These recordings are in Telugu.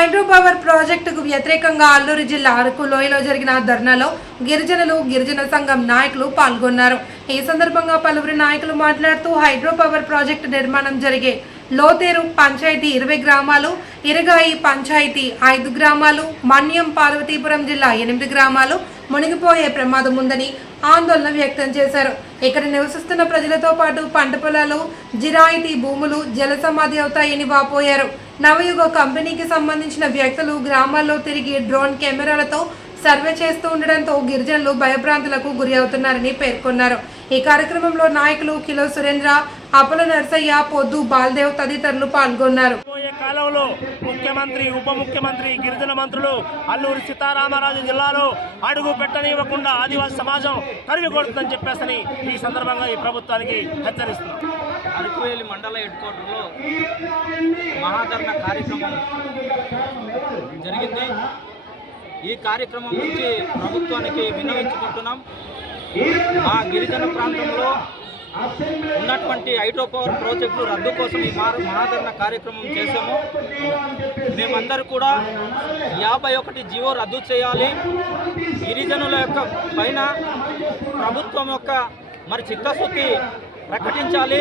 హైడ్రో పవర్ ప్రాజెక్టుకు వ్యతిరేకంగా అల్లూరు జిల్లా అరకు లోయలో జరిగిన ధర్నాలో గిరిజనులు గిరిజన సంఘం నాయకులు పాల్గొన్నారు. ఈ సందర్భంగా పలువురు నాయకులు మాట్లాడుతూ హైడ్రో పవర్ ప్రాజెక్టు నిర్మాణం జరిగే లోతేరు పంచాయతీ ఇరవై గ్రామాలు ఇరగాయి పంచాయతీ ఐదు గ్రామాలు మన్యం పార్వతీపురం జిల్లా ఎనిమిది గ్రామాలు మునిగిపోయే ప్రమాదం ఉందని ఆందోళన వ్యక్తం చేశారు. ఇక్కడ నివసిస్తున్న ప్రజలతో పాటు పంట పొలాలు జిరాయితీ భూములు జల సమాధి అవుతాయని వాపోయారు. నవయుగ కంపెనీకి సంబంధించిన వ్యక్తులు గ్రామాల్లో తిరిగి డ్రోన్ కెమెరాలతో సర్వే చేస్తూ ఉండడంతో గిరిజనులు భయభ్రాంతులకు గురి అవుతున్నారని పేర్కొన్నారు. ఈ కార్యక్రమంలో నాయకులు కిలో సురేంద్ర అపల నర్సయ్య పొద్దు బాల్దేవ్ తదితరులు పాల్గొన్నారు. పోయే కాలంలో ముఖ్యమంత్రి ఉప ముఖ్యమంత్రి గిరిజన మంత్రులు అల్లూరి సీతారామరాజు జిల్లాలో అడుగు పెట్టనివ్వకుండా ఆదివాసీ సమాజం తరిమి కొడుతుందని చెప్పేసి ఈ సందర్భంగా ఈ ప్రభుత్వానికి హెచ్చరిస్తున్నాం అరకువేలి మండల హెడ్ క్వార్టర్లో మహాధరణ కార్యక్రమం జరిగింది. ఈ కార్యక్రమం నుంచి ప్రభుత్వానికి విన్నవించుకుంటున్నాం. మా గిరిజన ప్రాంతంలో ఉన్నటువంటి హైడ్రో పవర్ ప్రాజెక్టు రద్దు కోసం ఈ మహాధరణ కార్యక్రమం చేశాము. మేమందరూ కూడా యాభై ఒకటి జీవో రద్దు చేయాలి. గిరిజనుల యొక్క పైన ప్రభుత్వం యొక్క మరి చిత్తశుద్ధి ప్రకటించాలి.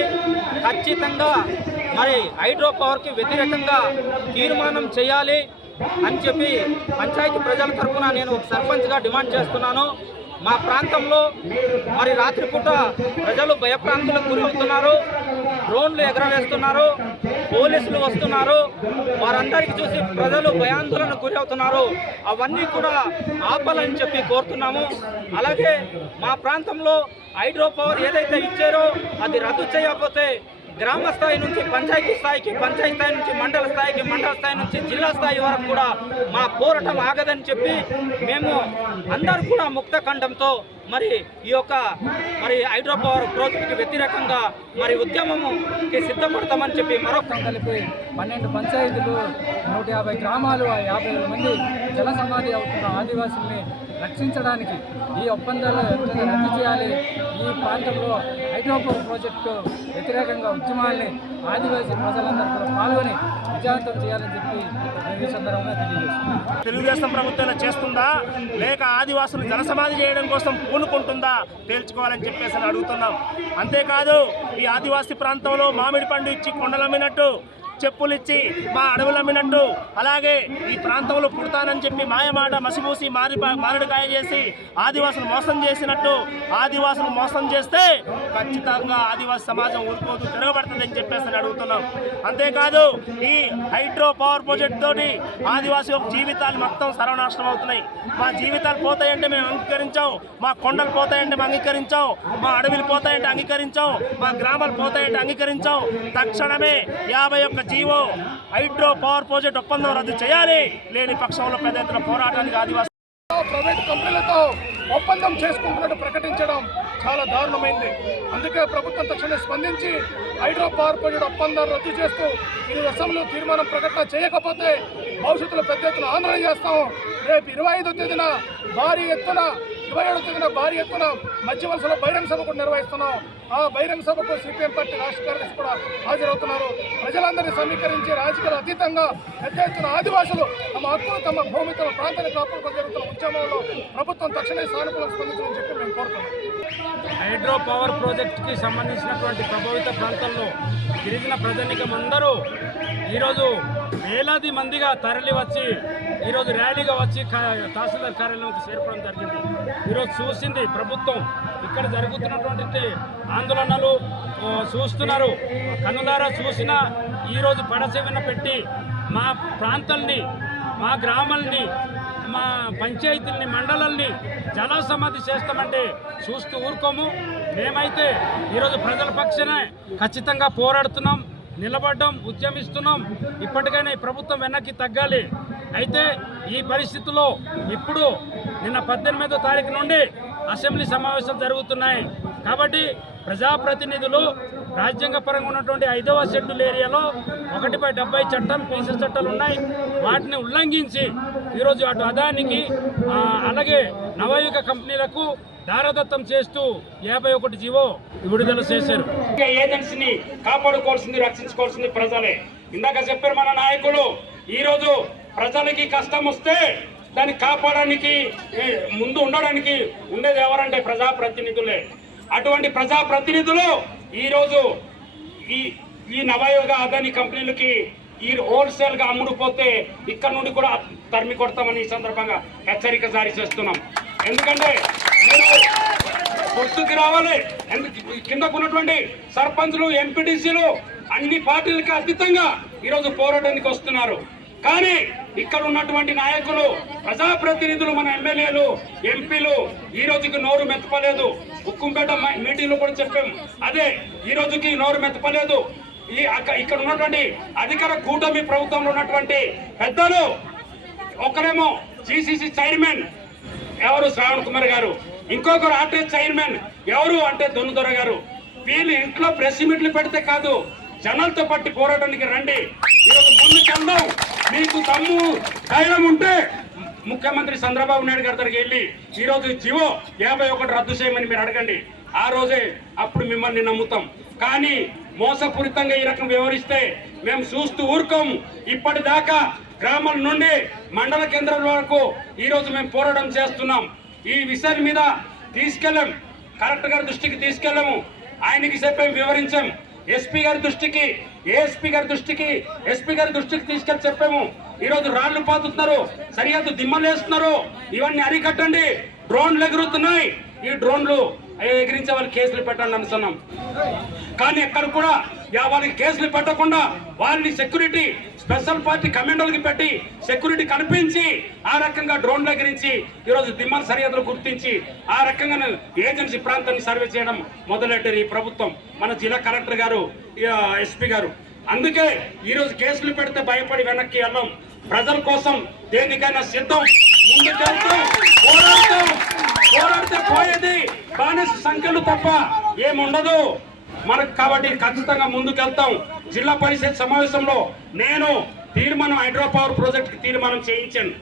ఖచ్చితంగా మరి హైడ్రో పవర్కి వ్యతిరేకంగా తీర్మానం చేయాలి అని చెప్పి పంచాయతీ ప్రజల తరఫున నేను ఒక సర్పంచ్గా డిమాండ్ చేస్తున్నాను. మా ప్రాంతంలో మరి రాత్రిపూట ప్రజలు భయప్రాంతులకు గురవుతున్నారు డ్రోన్లు ఎగరవేస్తున్నారు. పోలీసులు వస్తున్నారు. వారందరికీ చూసి ప్రజలు భయాందోళనకు గురి అవుతున్నారు. అవన్నీ కూడా ఆపాలని చెప్పి కోరుతున్నాము. అలాగే మా ప్రాంతంలో హైడ్రో పవర్ ఏదైతే ఇచ్చారో అది రద్దు చేయకపోతే గ్రామ స్థాయి నుంచి పంచాయతీ స్థాయికి పంచాయతీ స్థాయి నుంచి మండల స్థాయికి మండల స్థాయి నుంచి జిల్లా స్థాయి వరకు కూడా మా పోరాటం ఆగదని చెప్పి మేము అందరూ కూడా ముక్త ఖండంతో మరి ఈ యొక్క మరి హైడ్రోపవర్ ప్రాజెక్టుకి వ్యతిరేకంగా మరి ఉద్యమముకి సిద్ధపడతామని చెప్పి మరొక కలిపి పన్నెండు పంచాయతీలు నూట యాభై గ్రామాలు యాభై మంది జల సమాధి అవుతున్న ఆదివాసుల్ని రక్షించడానికి ఈ ఒప్పందాలు రద్దు చేయాలి? ఈ ప్రాంతంలో హైడ్రోపవర్ ప్రాజెక్టు వ్యతిరేకంగా ఉద్యమాల్ని ఆదివాసీ ప్రజలందరూ కూడా పాల్గొని విజయవంతం చేయాలని చెప్పి ఈ సందర్భంగా తెలియజేస్తున్నాను తెలుగుదేశం ప్రభుత్వం చేస్తుందా? లేక ఆదివాసులు జనసమాధి చేయడం కోసం పూనుకుంటుందా? తేల్చుకోవాలని చెప్పేసి అడుగుతున్నాం. అంతేకాదు ఈ ఆదివాసీ ప్రాంతంలో మామిడి పండు ఇచ్చి కొండలమ్మినట్టు చెప్పులు ఇచ్చి మా అడవులు అమ్మినట్టు అలాగే ఈ ప్రాంతంలో పుడతానని చెప్పి మాయమాట మసిపూసి మారి మామిడికాయ చేసి ఆదివాసులు మోసం చేసినట్టు. ఆదివాసులు మోసం చేస్తే ఖచ్చితంగా ఆదివాసీ సమాజం ఊరుకోదు తిరగబడుతుందని చెప్పేసి అడుగుతున్నాం. అంతేకాదు ఈ హైడ్రో పవర్ ప్రాజెక్ట్ తోటి ఆదివాసీ యొక్క జీవితాలు మొత్తం సర్వనాశనం అవుతున్నాయి. మా జీవితాలు పోతాయంటే మేము అంగీకరించాం మా కొండలు పోతాయంటే మేము అంగీకరించాం మా అడవులు పోతాయంటే అంగీకరించాం మా గ్రామాలు పోతాయంటే అంగీకరించాం. తక్షణమే యాభై ఒక్క జీవో హైడ్రో పవర్ ప్రాజెక్ట్ ఒప్పందం రద్దు చేయాలి. లేని పక్షంలో పెద్ద ఎత్తున పోరాటానికి ఆదివాసీ ప్రైవేట్ కంపెనీలతో ఒప్పందం చేసుకుంటున్నట్టు ప్రకటించడం చాలా దారుణమైంది. అందుకే ప్రభుత్వం తక్షణమే స్పందించి హైడ్రో పవర్ ప్రాజెక్ట్ ఒప్పందాన్ని రద్దు చేస్తూ ఇది అసెంబ్లీ తీర్మానం ప్రకటన చేయకపోతే భవిష్యత్తులో పెద్ద ఎత్తున ఆందోళన చేస్తాము రేపు ఇరవై ఐదో తేదీన భారీ ఎత్తున ఇరవై ఏడు తేదీన భారీ ఎత్తున మధ్య వలసలో బహిరంగ సభ కూడా నిర్వహిస్తున్నాం. ఆ బహిరంగ సభకు సిపిఎం పార్టీ రాష్ట్ర కార్యదర్శి కూడా హాజరవుతున్నారు. ప్రజలందరినీ సమీకరించి రాజకీయాలు అతీతంగా పెద్ద ఎత్తున ఆదివాసులు తమ హక్కులు తమ భూమి తమ ప్రాంతాన్ని కాపాడుకొని జరుగుతున్న ఉద్యమంలో ప్రభుత్వం తక్షణమే సానుకూలంగా స్పందించాలని చెప్పి మేము కోరుతున్నాం. హైడ్రో పవర్ ప్రాజెక్టుకి సంబంధించినటువంటి ప్రభావిత ప్రాంతాల్లో గిరిజన ప్రజానికం అందరూ ఈరోజు వేలాది మందిగా తరలి వచ్చి ఈరోజు ర్యాలీగా వచ్చి తహసీల్దార్ కార్యాలయంకి చేరుకోవడం జరిగింది. ఈరోజు చూసింది ప్రభుత్వం ఇక్కడ జరుగుతున్నటువంటి ఆందోళనలు చూస్తున్నారు. కన్నులారా చూసిన ఈరోజు పడసేవన పెట్టి మా ప్రాంతాల్ని మా గ్రామాల్ని మా పంచాయతీల్ని మండలాల్ని జలసమాధి చేస్తామంటే చూస్తూ ఊరుకోము. మేమైతే ఈరోజు ప్రజల పక్షనే ఖచ్చితంగా పోరాడుతున్నాం నిలబడ్డం ఉద్యమిస్తున్నాం. ఇప్పటికైనా ఈ ప్రభుత్వం వెనక్కి తగ్గాలి. అయితే ఈ పరిస్థితుల్లో ఇప్పుడు నిన్న పద్దెనిమిదో తారీఖు నుండి అసెంబ్లీ సమావేశాలు జరుగుతున్నాయి. కాబట్టి ప్రజాప్రతినిధులు రాజ్యాంగపరంగా ఉన్నటువంటి ఐదవ షెడ్యూల్ ఏరియాలో ఒకటి బై డెబ్బై చట్టం పీసీ చట్టాలు ఉన్నాయి వాటిని ఉల్లంఘించి ఈరోజు అటు అదానికి అలాగే నవయుగ కంపెనీలకు దారదత్తం చేస్తూ యాభై ఒకటి జీవో విడుదల చేశారు. ఏజెన్సీని కాపాడుకోవాల్సింది రక్షించుకోవాల్సింది ప్రజలే. ఇందాక చెప్పారు మన నాయకులు ఈరోజు ప్రజలకి కష్టం వస్తే దాన్ని కాపాడడానికి ముందు ఉండడానికి ఉండేది ఎవరంటే ప్రజాప్రతినిధులే. అటువంటి ప్రజాప్రతినిధులు ఈరోజు ఈ ఈ నవయోగ అదాని కంపెనీలకి ఈ హోల్సేల్గా అమ్ముడుపోతే ఇక్కడ నుండి కూడా తరిమి కొడతామని ఈ సందర్భంగా హెచ్చరిక జారీ చేస్తున్నాం. ఎందుకంటే మీరు రావాలి. ఎందుకు కిందకున్నటువంటి సర్పంచ్లు ఎంపీటీసీలు అన్ని పార్టీలకు అతీతంగా ఈరోజు పోరాటానికి వస్తున్నారు. కానీ ఇక్కడ ఉన్నటువంటి నాయకులు ప్రజాప్రతినిధులు మన ఎమ్మెల్యేలు ఎంపీలు ఈ రోజుకి నోరు మెత్తపలేదు. ఉక్కుంపేట మీటింగ్లో కూడా చెప్పాం. అదే ఈ రోజుకి నోరు మెత్తపలేదు. ఈ అక్క- ఇక్కడ ఉన్నటువంటి అధికార కూటమి ప్రభుత్వంలో ఉన్నటువంటి పెద్దలు ఒకరేమో జీసీసీ చైర్మన్ ఎవరు శ్రావణ్ కుమార్ గారు. ఇంకొకరు ఆర్టీఎస్ చైర్మన్ ఎవరు అంటే దొన్నుదొర గారు. వీళ్ళు ఇంట్లో ప్రెస్ మీట్లు పెడితే కాదు జనాలతో పట్టి పోరాటానికి రండి. ఈరోజు ముందుకెళ్దాం. మీకు తమ్ము ధైర్యం ఉంటే ముఖ్యమంత్రి చంద్రబాబు నాయుడు గారి దగ్గరికి వెళ్ళి ఈరోజు జివో యాభై ఒకటి రద్దు చేయమని మీరు అడగండి. ఆ రోజే అప్పుడు మిమ్మల్ని నమ్ముతాం. కానీ మోసపూరితంగా ఈ రకం వ్యవహరిస్తే మేము చూస్తూ ఊరుకోము ఇప్పటిదాకా గ్రామాల నుండి మండల కేంద్రం వరకు ఈరోజు మేము పోరాటం చేస్తున్నాం. ఈ విషయం మీద తీసుకెళ్ళాం. కలెక్టర్ గారి దృష్టికి తీసుకెళ్ళాము. ఆయనకి చెప్పాము వివరించాం. ఎస్పీ గారి దృష్టికి ఏఎస్పీ గారి దృష్టికి ఎస్పీ గారి దృష్టికి తీసుకెళ్ళి చెప్పాము. ఈరోజు రాళ్ళు పాతుతున్నారు సరిహద్దు దిమ్మలు వేస్తున్నారు ఇవన్నీ అరికట్టండి డ్రోన్లు ఎగురుతున్నాయి. ఈ డ్రోన్లు ఎగిరించే వాళ్ళు కేసులు పెట్టండి అనుకున్నాం కానీ ఎక్కడ కూడా వాళ్ళకి కేసులు పెట్టకుండా వారిని సెక్యూరిటీ స్పెషల్ పార్టీ కమాండోలకి పెట్టి సెక్యూరిటీ కనిపించి ఆ రకంగా డ్రోన్ ఎగిరించి ఈరోజు దిమ్మల సరిహద్దులు గుర్తించి ఆ రకంగా ఏజెన్సీ ప్రాంతాన్ని సర్వే చేయడం మొదలెట్టారు ఈ ప్రభుత్వం. మన జిల్లా కలెక్టర్ గారు ఎస్పీ గారు. అందుకే ఈరోజు కేసులు పెడితే భయపడి వెనక్కి వెళ్ళాం. ప్రజల కోసం దేనికైనా సిద్ధం. ముందుకెళ్తాం పోరాడతాం పోరాడితే పోయేది బానిస సంఖ్యలు తప్ప ఏముండదు. మనకు కాబట్టి ఖచ్చితంగా ముందుకెళ్తాం. జిల్లా పరిషత్ సమావేశంలో నేను తీర్మానం హైడ్రో పవర్ ప్రాజెక్ట్ తీర్మానం చేయించాను.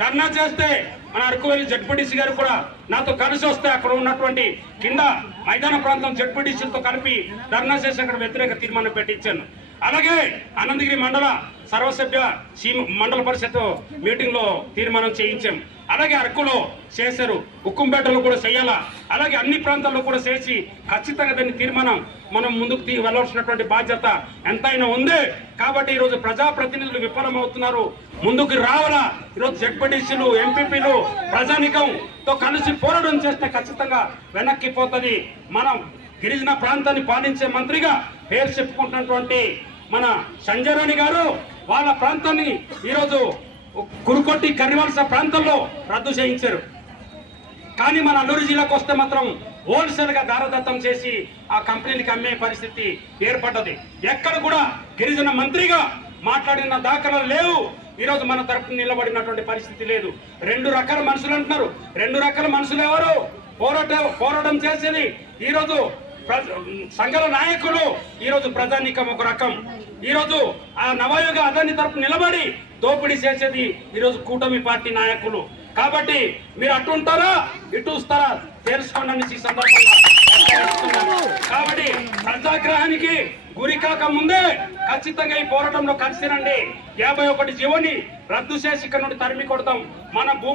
ధర్నా చేస్తే మన అరకువెల్లి జడ్పీటీసీ గారు కూడా నాతో కలిసి వస్తే అక్కడ ఉన్నటువంటి కింద మైదాన ప్రాంతం జడ్పీటీసీలతో కలిపి ధర్నా చేసి అక్కడ వ్యతిరేక తీర్మానం పెట్టించాను. అలాగే అనంతగిరి మండల సర్వసభ్య సీ మండల పరిషత్ మీటింగ్లో తీర్మానం చేయించాం. అలాగే అరకులో చేశారు. ఉక్కుంపేటలో కూడా చేయాలా? అలాగే అన్ని ప్రాంతాల్లో కూడా చేసి ఖచ్చితంగా దాన్ని తీర్మానం మనం ముందుకు తీ వెళ్ళవలసినటువంటి బాధ్యత ఎంతైనా ఉంది. కాబట్టి ఈరోజు ప్రజాప్రతినిధులు విఫలమవుతున్నారు. ముందుకు రావాలా? ఈరోజు జడ్పీటీసీలు ఎంపీపీలు ప్రజానికంతో కలిసి పోరాటం చేస్తే ఖచ్చితంగా వెనక్కి పోతుంది. మనం గిరిజన ప్రాంతాన్ని పాలించే మంత్రిగా పేరు చెప్పుకుంటున్నటువంటి మన సంజయ్ గారు వాళ్ళ ప్రాంతాన్ని ఈరోజు కురుకొట్టి కర్రివలస ప్రాంతంలో రద్దు చేయించారు. కానీ మన అల్లూరు జిల్లాకు వస్తే మాత్రం హోల్సేల్గా దారదత్తం చేసి ఆ కంపెనీలకి అమ్మే పరిస్థితి ఏర్పడ్డది. ఎక్కడ కూడా గిరిజన మంత్రిగా మాట్లాడిన దాఖలు లేవు. ఈరోజు మన తరపున నిలబడినటువంటి పరిస్థితి లేదు. రెండు రకాల మనుషులు అంటున్నారు. రెండు రకాల మనుషులు ఎవరు? పోరాట పోరాటం చేసేది ఈరోజు ప్రజ- సంఘాల నాయకులు. ఈరోజు ప్రజానీకం ఒక రకం. ఈరోజు ఆ నవయుగ అదాని తరపు నిలబడి దోపిడీ చేసేది ఈరోజు కూటమి పార్టీ నాయకులు. కాబట్టి మీరు అటు ఉంటారా ఇటు వస్తారా తెలుసుకోండి ఈ సందర్భంగా. కాబట్టి ప్రజాగ్రహానికి గురి కాక ముందే ఖచ్చితంగా ఈ పోరాటంలో కలిసినండి యాభై ఒకటి జీవోని రద్దు చేసి ఇక్కడ నుండి తరిమి కొడతాం. మన భూమి